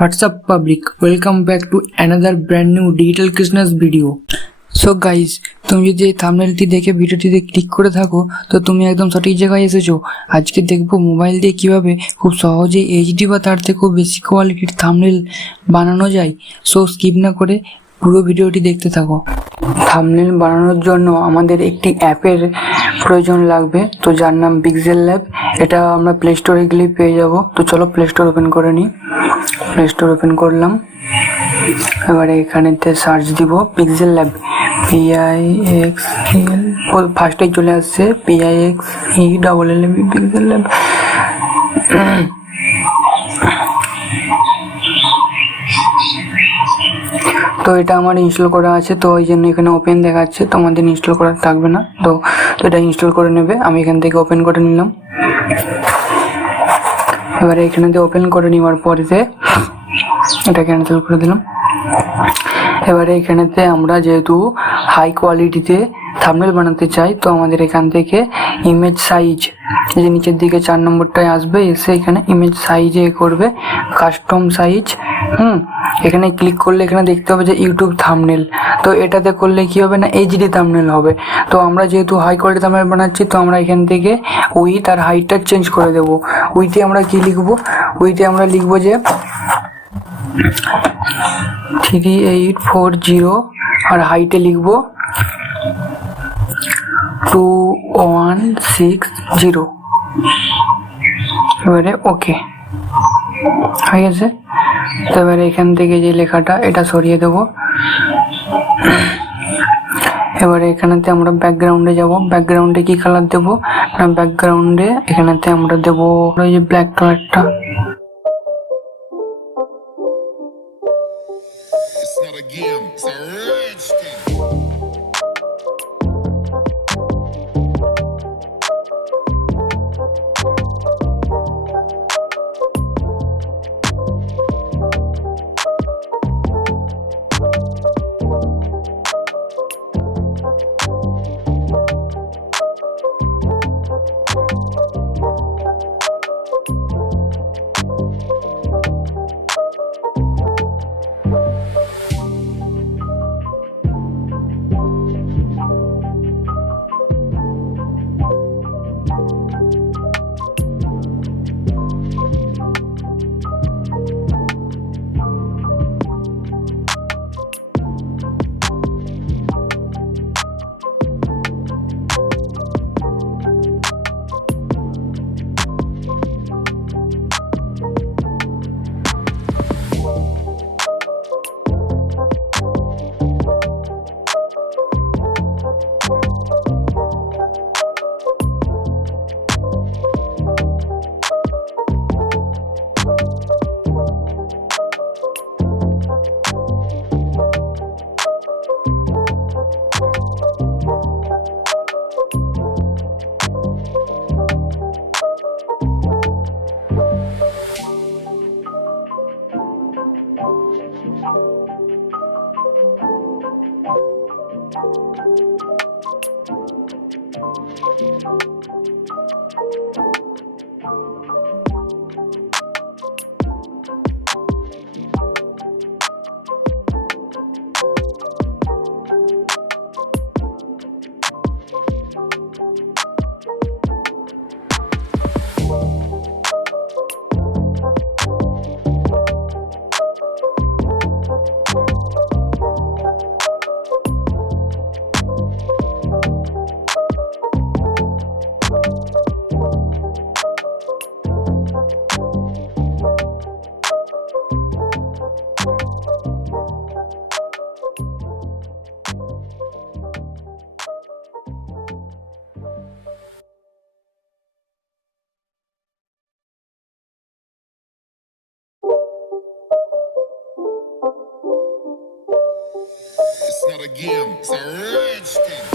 What's up public, welcome back to another brand new digital Krishna's video. So guys, তুমি যদি এই থাম্বনেলটি দেখে ভিডিওটিতে ক্লিক করে থাকো তো তুমি একদম সঠিক জায়গায় এসেছো। আজকে দেখবো মোবাইল দিয়ে কিভাবে খুব সহজেই এইচডি বা তার থেকেও বেশি কোয়ালিটির থাম্বনেল বানানো যায়। সো স্কিপ না করে পুরো ভিডিওটি দেখতে থাকো। থাম্বনেল বানানোর জন্য আমাদের একটি অ্যাপের প্রয়োজন লাগবে, তো যার নাম PixelLab। এটা আমরা প্লে স্টোরে গেলেই পেয়ে যাব। তো চলো প্লে স্টোর ওপেন করে নিই। প্লে স্টোর ওপেন করলাম, এবারে এখানেতে সার্চ দিব PixelLab, PIXEL, ফার্স্টেই চলে আসছে PIXELLAB PixelLab। তো এটা আমার ইনস্টল করা আছে, তো ওই জন্য এখানে ওপেন দেখাচ্ছে, তোমাদের ইনস্টল করা থাকবে না। তো এটা ইনস্টল করে নেবে। আমি এখান থেকে ওপেন করে নিলাম। এবারে এখানে ওপেন করে নেওয়ার পরে এটা ক্যান্সেল করে দিলাম। এবারে এখানেতে আমরা যেহেতু হাই কোয়ালিটিতে থাম্বনেল বানাতে চাই, তো আমাদের এখান থেকে ইমেজ সাইজ, যে নিচের দিকে 4 নম্বরটায় আসবে, এসে এখানে ইমেজ সাইজে করবে কাস্টম সাইজ। এখানে ক্লিক করলে এখানে দেখতে হবে যে ইউটিউব থাম্বনেল। তো এটাতে করলে কি হবে না, এইচডি থাম্বনেল হবে। তো আমরা যেহেতু হাই কোয়ালিটি থাম্বনেল বানাচ্ছি, তো আমরা এখান থেকে উইথ আর হাইটটা চেঞ্জ করে দেবো। উইথে আমরা কি লিখবো, উইথে আমরা লিখবো যে 3840, আর হাইটে লিখবো 2160। এবারে ওকে হয়ে গেছে। তো এবারে এখান থেকে যে লেখাটা এটা সরিয়ে দেবো। এবারে এখানেতে আমরা ব্যাকগ্রাউন্ডে যাব। ব্যাকগ্রাউন্ডে কি কালার দেবো না, ব্যাকগ্রাউন্ডে এখানেতে আমরা দেবো ওই যে ব্ল্যাক কালারটা। It's not a game, it's a rich thing.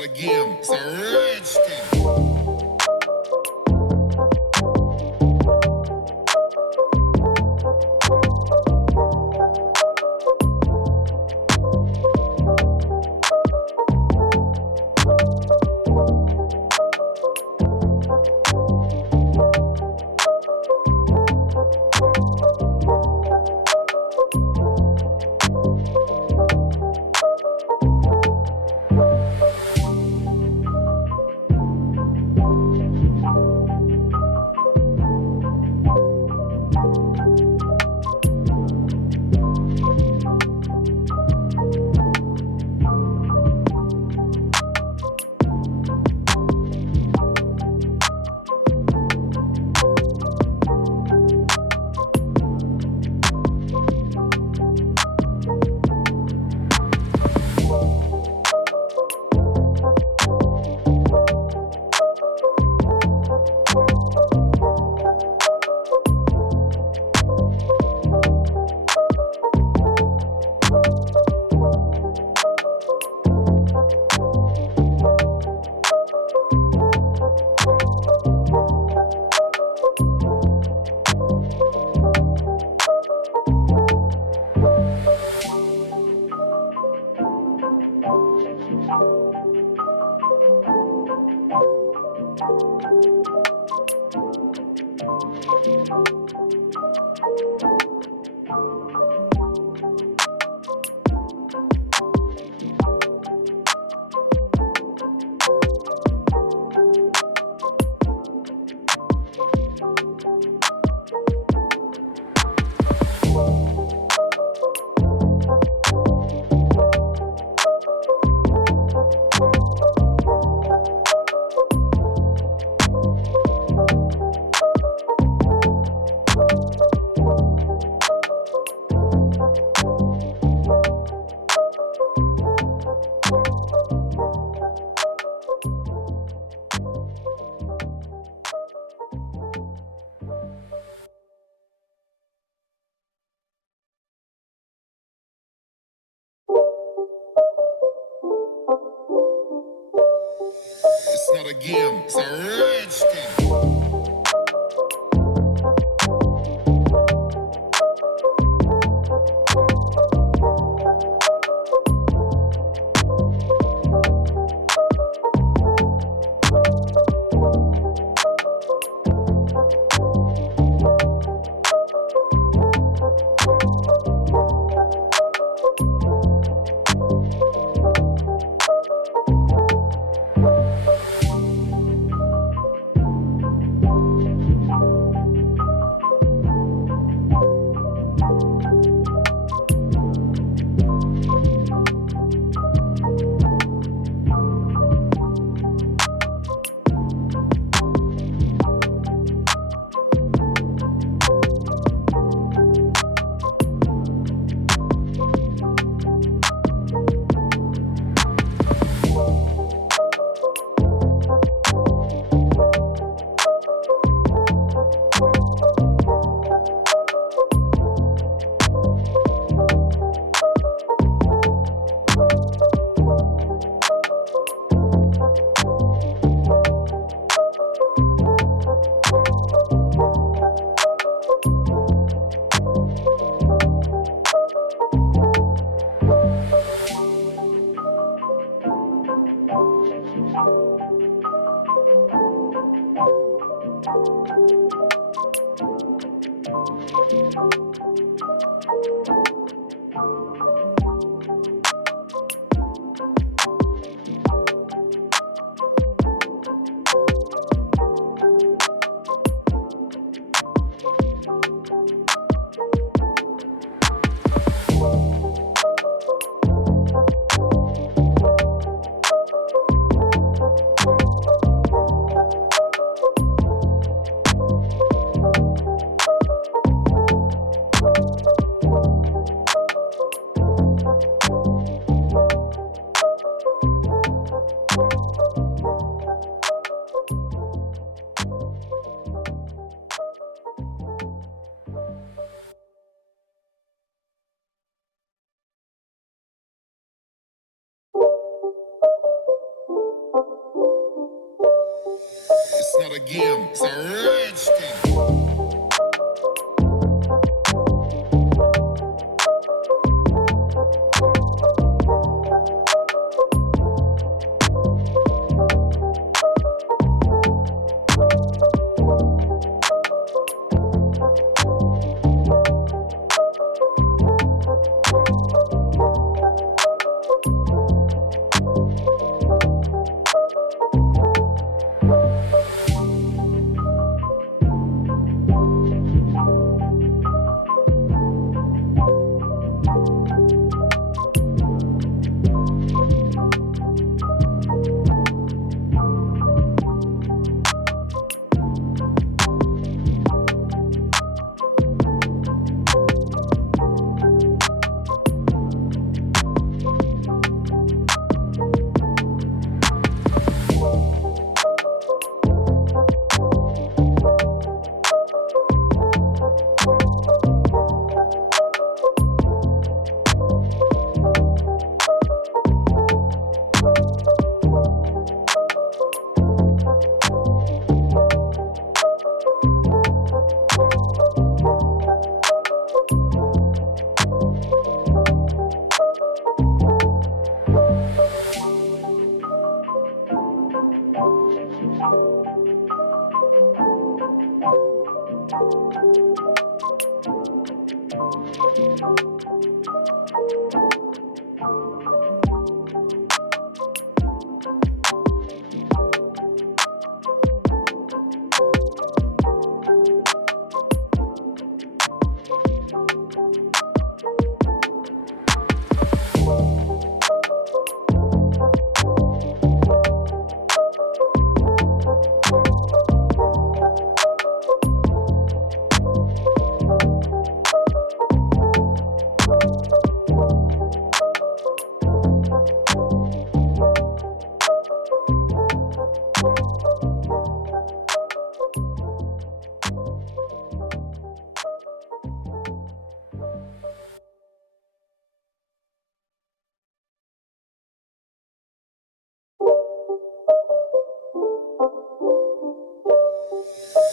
not a game, it's a rich thing. It's not a game, it's a rich thing. not a game, it's a rich thing.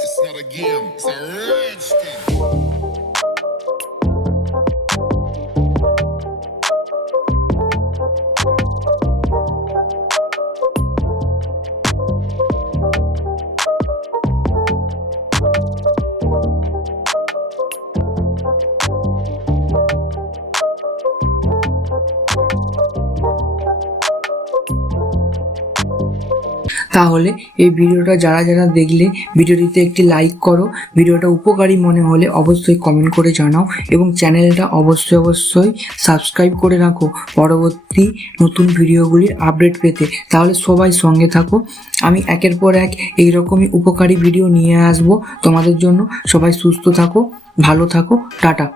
It's not a game, it's a rich thing. তাহলে এই ভিডিওটা যারা যারা দেখলে ভিডিওটিতে একটি লাইক করো, ভিডিওটা উপকারী মনে হলে অবশ্যই কমেন্ট করে জানাও এবং চ্যানেলটা অবশ্যই সাবস্ক্রাইব করে রাখো পরবর্তী নতুন ভিডিওগুলির আপডেট পেতে। তাহলে সবাই সঙ্গে থাকো, আমি একের পর এক এইরকমই উপকারী ভিডিও নিয়ে আসবো তোমাদের জন্য। সবাই সুস্থ থাকো, ভালো থাকো, টাটা।